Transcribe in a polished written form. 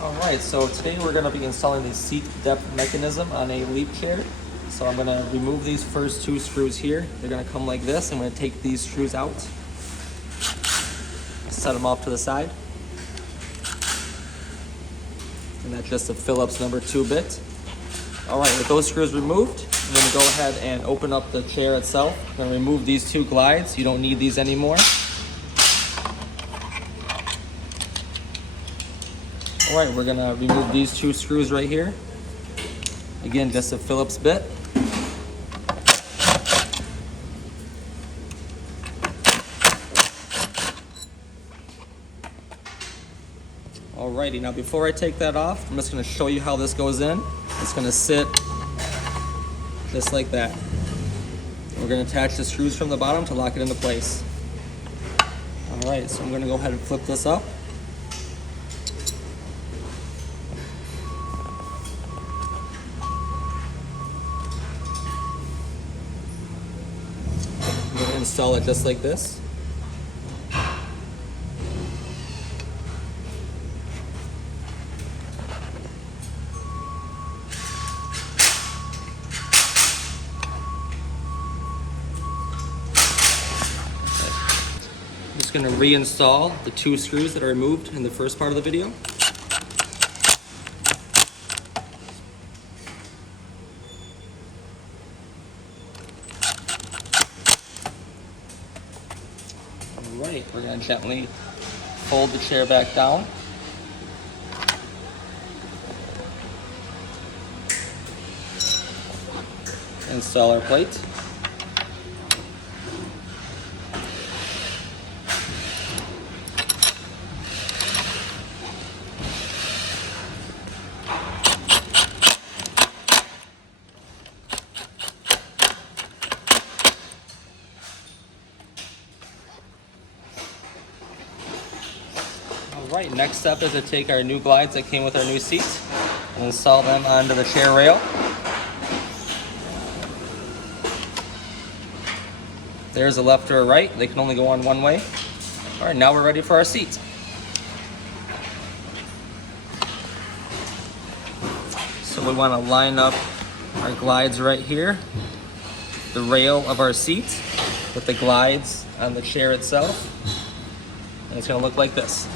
Alright, so today we're going to be installing the seat depth mechanism on a Leap chair. So I'm going to remove these first two screws here. They're going to come like this. I'm going to take these screws out, set them off to the side. And that's just a Phillips number 2 bit. Alright, with those screws removed, I'm going to go ahead and open up the chair itself. I'm going to remove these two glides. You don't need these anymore. Alright, we're going to remove these two screws right here. Again, just a Phillips bit. Alrighty, now before I take that off, I'm just going to show you how this goes in. It's going to sit just like that. We're going to attach the screws from the bottom to lock it into place. Alright, so I'm going to go ahead and flip this up. I'm going to install it just like this. I'm just going to reinstall the two screws that are removed in the first part of the video. Alright, we're going to gently fold the chair back down. Install our plate. Alright, next step is to take our new glides that came with our new seat and install them onto the chair rail. There's a left or a right. They can only go on one way. Alright, now we're ready for our seat. So we want to line up our glides right here, the rail of our seat with the glides on the chair itself. And it's going to look like this.